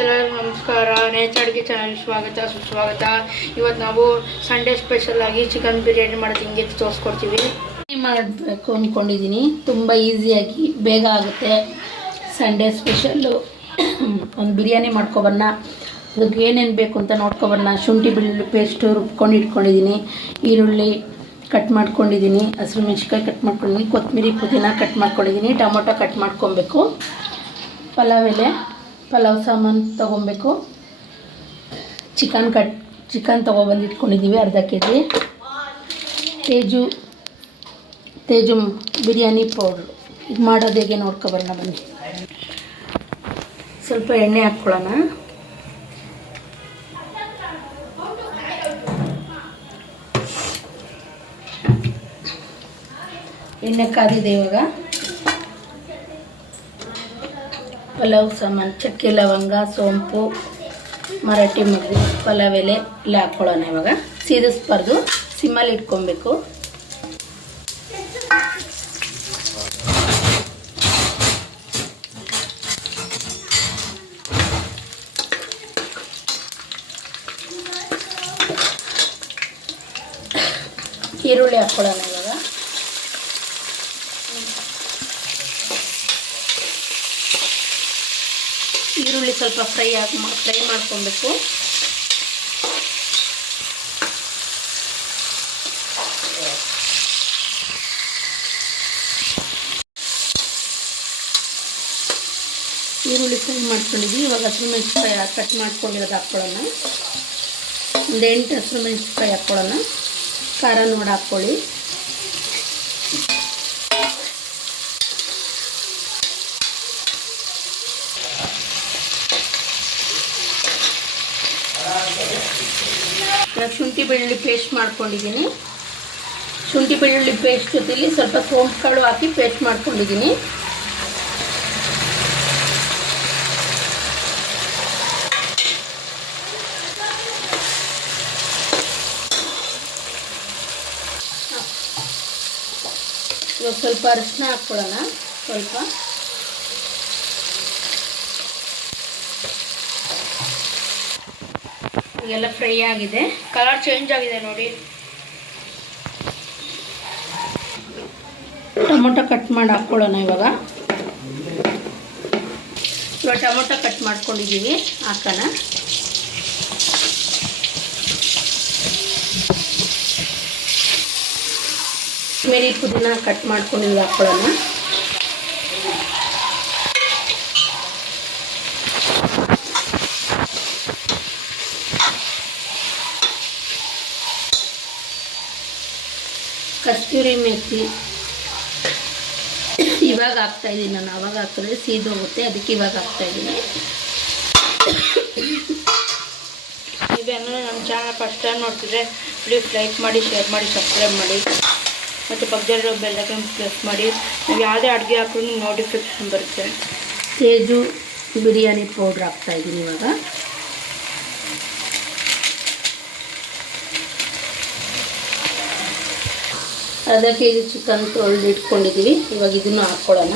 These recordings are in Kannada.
ಎಲ್ಲರಿಗೂ ನಮಸ್ಕಾರ. ನೇಚರ್ ಅಡುಗೆ ಚಾನಲ್ ಸ್ವಾಗತ ಸುಸ್ವಾಗತ. ಇವತ್ತು ನಾವು ಸಂಡೇ ಸ್ಪೆಷಲ್ ಆಗಿ ಚಿಕನ್ ಬಿರಿಯಾನಿ ಮಾಡೋದು ಹಿಂಗೆ ತೋರಿಸ್ಕೊಡ್ತೀವಿ. ಮಾಡಬೇಕು ಅಂದ್ಕೊಂಡಿದ್ದೀನಿ. ತುಂಬ ಈಸಿಯಾಗಿ ಬೇಗ ಆಗುತ್ತೆ. ಸಂಡೇ ಸ್ಪೆಷಲ್ಲು ಒಂದು ಬಿರಿಯಾನಿ ಮಾಡ್ಕೊಬರೋಣ. ಅದಕ್ಕೆ ಏನೇನು ಬೇಕು ಅಂತ ನೋಡ್ಕೊಬರೋಣ. ಶುಂಠಿ ಬೆಳ್ಳುಳ್ಳಿ ಪೇಸ್ಟು ರುಬ್ಕೊಂಡು ಇಟ್ಕೊಂಡಿದ್ದೀನಿ. ಈರುಳ್ಳಿ ಕಟ್ ಮಾಡ್ಕೊಂಡಿದ್ದೀನಿ. ಹಸಿರು ಮೆಣಸಿನ್ಕಾಯಿ ಕಟ್ ಮಾಡ್ಕೊಂಡಿದ್ದೀನಿ. ಕೊತ್ತಂಬರಿ ಪುದೀನ ಕಟ್ ಮಾಡ್ಕೊಂಡಿದ್ದೀನಿ. ಟೊಮೊಟೊ ಕಟ್ ಮಾಡ್ಕೊಬೇಕು. ಪಲಾವ್ ಸಾಮಾನು ತೊಗೊಬೇಕು. ಚಿಕನ್ ತೊಗೊಬಂದು ಇಟ್ಕೊಂಡಿದ್ದೀವಿ ಅರ್ಧ K G. Teju biryani powder. ಇದು ಮಾಡೋದು ಹೇಗೆ ನೋಡ್ಕೊಬರೋಣ ಬನ್ನಿ. ಸ್ವಲ್ಪ ಎಣ್ಣೆ ಹಾಕ್ಕೊಳ್ಳೋಣ. ಎಣ್ಣೆ ಕಾದಿದೆ. ಇವಾಗ ಪಲಾವ್ ಸಾಮಾನು ಚಕ್ಕೆ ಲವಂಗ ಸೋಂಪು ಮರಾಠಿ ಮೊಗ್ಗು ಪಲಾವ್ ಎಲೆ ಎಲ್ಲ ಹಾಕ್ಕೊಳ್ಳೋಣ. ಇವಾಗ ಸೀದಿಸ್ಬಾರ್ದು, ಸಿಮ್ಮಲ್ಲಿ ಇಟ್ಕೊಬೇಕು. ಈರುಳ್ಳಿ ಹಾಕ್ಕೊಳ್ಳೋಣ. ಇವಾಗ ಈರುಳ್ಳಿ ಸ್ವಲ್ಪ ಫ್ರೈ ಮಾಡ್ಕೊಬೇಕು. ಈರುಳ್ಳಿ ಫ್ರೈ ಮಾಡ್ಕೊಂಡಿದ್ವಿ. ಇವಾಗ ಹಸಿರು ಮೆಣಸಿನ್ಕಾಯಿ ಕಟ್ ಮಾಡ್ಕೊಂಡಿರೋದು ಹಾಕ್ಕೊಳ್ಳೋಣ. ಒಂದು 8 ಹಸಿರು ಮೆಣಸಿನ್ಕಾಯಿ ಹಾಕ್ಕೊಳ್ಳೋಣ. ಖಾರ ನೋಡಿ ಹಾಕ್ಕೊಳ್ಳಿ. ಶುಂಠಿ ಬೆಳ್ಳುಳ್ಳಿ ಪೇಸ್ಟ್ ಮಾಡ್ಕೊಂಡಿದ್ದೀನಿ. ಶುಂಠಿ ಬೆಳ್ಳುಳ್ಳಿ ಪೇಸ್ಟ್ ಜೊತೆಲಿ ಸ್ವಲ್ಪ ಸೋಂಪು ಕಾಳು ಹಾಕಿ ಪೇಸ್ಟ್ ಮಾಡ್ಕೊಂಡಿದ್ದೀನಿ. ಇವಾಗ ಸ್ವಲ್ಪ ಅರಿಶಿನ ಹಾಕ್ಕೊಳ್ಳೋಣ. ಸ್ವಲ್ಪ ಎಲ್ಲ ಫ್ರೈ ಆಗಿದೆ. ಕಲರ್ ಚೇಂಜ್ ಆಗಿದೆ ನೋಡಿ. ಟೊಮೊಟೊ ಕಟ್ ಮಾಡಿ ಹಾಕ್ಕೊಳ್ಳೋಣ. ಇವಾಗ ಟೊಮೊಟೊ ಕಟ್ ಮಾಡ್ಕೊಂಡಿದ್ದೀವಿ, ಹಾಕೋಣ. ಕೊತ್ತಂಬರಿ ಪುದೀನ ಕಟ್ ಮಾಡ್ಕೊಂಡಿದ್ದು ಹಾಕ್ಕೊಳ್ಳೋಣ. ಕಸ್ತೂರಿ ಮೆಥಿ ಇವಾಗ ಹಾಕ್ತಾಯಿದ್ದೀನಿ ನಾನು. ಆವಾಗ ಹಾಕಿದ್ರೆ ಸೀದೋಗುತ್ತೆ, ಅದಕ್ಕೆ ಇವಾಗ ಹಾಕ್ತಾಯಿದ್ದೀನಿ. ನೀವೇನು ನಮ್ಮ ಚಾನಲ್ ಫಸ್ಟ್ ಟೈಮ್ ನೋಡ್ತಿದ್ರೆ ಪ್ಲೀಸ್ ಲೈಕ್ ಮಾಡಿ, ಶೇರ್ ಮಾಡಿ, ಸಬ್ಸ್ಕ್ರೈಬ್ ಮಾಡಿ ಮತ್ತು ಪಕ್ಕದಲ್ಲಿರೋ ಬೆಲ್ ಐಕಾನ್ ಪ್ರೆಸ್ ಮಾಡಿ. ನಾವು ಯಾವುದೇ ಅಡುಗೆ ಹಾಕಿದ್ರು ನೋಟಿಫಿಕೇಷನ್ ಬರುತ್ತೆ. ತೇಜು ಬಿರಿಯಾನಿ ಪೌಡ್ರ್ ಹಾಕ್ತಾಯಿದ್ದೀನಿ. ಇವಾಗ ಅರ್ಧ ಕೆ ಜಿ ಚಿಕನ್ ತೊಳೆದು ಇಟ್ಕೊಂಡಿದ್ದೀವಿ. ಇವಾಗ ಇದನ್ನು ಹಾಕ್ಕೊಳ್ಳೋಣ.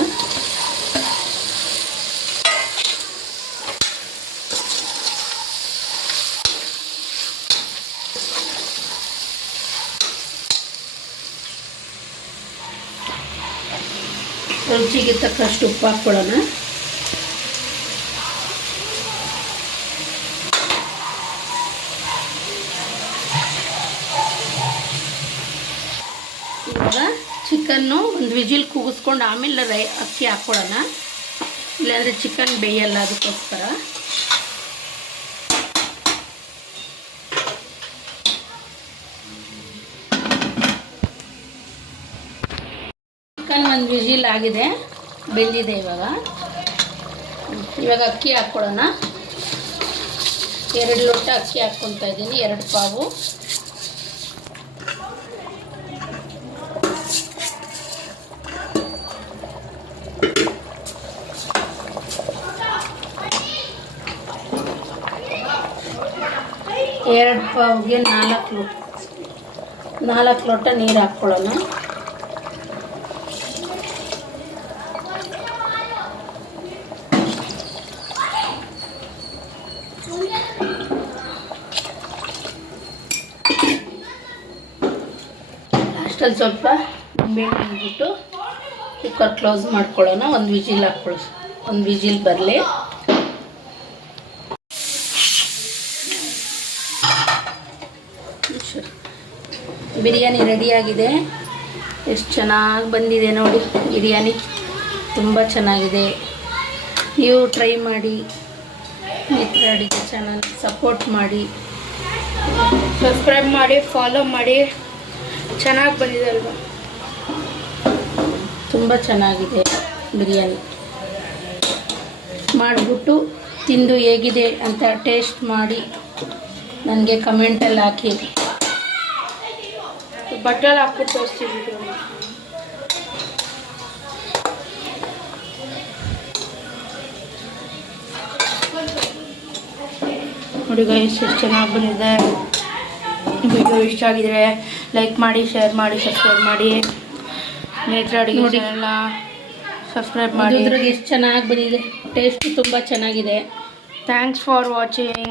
ರುಚಿಗೆ ತಕ್ಕಷ್ಟು ಉಪ್ಪು ಹಾಕ್ಕೊಳ್ಳೋಣ. ಇವಾಗ ಚಿಕನ್ನು ಒಂದು ವಿಜಿಲ್ ಕೂಗಿಸ್ಕೊಂಡು ಆಮೇಲೆ ಅಕ್ಕಿ ಹಾಕ್ಕೊಳ್ಳೋಣ. ಇಲ್ಲಾಂದರೆ ಚಿಕನ್ ಬೇಯಲ್ಲ, ಅದಕ್ಕೋಸ್ಕರ. ಚಿಕನ್ ಒಂದು ವಿಜಿಲ್ ಆಗಿದೆ, ಬೆಂದಿದೆ. ಇವಾಗ ಅಕ್ಕಿ ಹಾಕ್ಕೊಳ್ಳೋಣ. 2 ಲೋಟ ಅಕ್ಕಿ ಹಾಕ್ಕೊತಾ ಇದ್ದೀನಿ, 2 ಪಾವು. ಎರಡು ಪಾವ್ಗೆ 4 ಲೋಟ ನೀರು ಹಾಕ್ಕೊಳ್ಳೋಣ. ಲಾಸ್ಟಲ್ಲಿ ಸ್ವಲ್ಪ ನಿಂಬೆಹಣ್ಣು ಹಾಕ್ಬಿಟ್ಟು ಕುಕ್ಕರ್ ಕ್ಲೋಸ್ ಮಾಡ್ಕೊಳ್ಳೋಣ. ಒಂದು ವಿಜಿಲ್ ಹಾಕ್ಕೊಳ್ಳೋ, ಒಂದು ವಿಜಿಲ್ ಬರಲಿ. ಬಿರಿಯಾನಿ ರೆಡಿಯಾಗಿದೆ. ಎಷ್ಟು ಚೆನ್ನಾಗಿ ಬಂದಿದೆ ನೋಡಿ ಬಿರಿಯಾನಿ, ತುಂಬ ಚೆನ್ನಾಗಿದೆ. ನೀವು ಟ್ರೈ ಮಾಡಿ, ನೇತ್ರ ಅಡುಗೆ ಚಾನಲ್ ಸಪೋರ್ಟ್ ಮಾಡಿ, ಸಬ್ಸ್ಕ್ರೈಬ್ ಮಾಡಿ, ಫಾಲೋ ಮಾಡಿ. ಚೆನ್ನಾಗಿ ಬಂದಿದೆ ಅಲ್ವಾ? ತುಂಬ ಚೆನ್ನಾಗಿದೆ ಬಿರಿಯಾನಿ. ಮಾಡಿಬಿಟ್ಟು ತಿಂದು ಹೇಗಿದೆ ಅಂತ ಟೇಸ್ಟ್ ಮಾಡಿ ನನಗೆ ಕಮೆಂಟಲ್ಲಿ ಹಾಕಿ. ಬಟ್ಟೆಲ್ಲಿ ಹಾಕ್ಬಿಟ್ಟು ತೋರಿಸ್ತೀವಿ ನೋಡಿ ಗೈಸ್, ಎಷ್ಟು ಚೆನ್ನಾಗಿ ಬಂದಿದೆ. ವಿಡಿಯೋ ಇಷ್ಟ ಆಗಿದ್ರೆ ಲೈಕ್ ಮಾಡಿ, ಶೇರ್ ಮಾಡಿ, ಸಬ್ಸ್ಕ್ರೈಬ್ ಮಾಡಿ. ನೇತ್ರ ಅಡುಗೆ ಚಾನಲ್ನ ಸಬ್ಸ್ಕ್ರೈಬ್ ಮಾಡಿ. ಎಷ್ಟು ಚೆನ್ನಾಗಿ ಬಂದಿದೆ, ಟೇಸ್ಟ್ ತುಂಬ ಚೆನ್ನಾಗಿದೆ. Thanks for watching.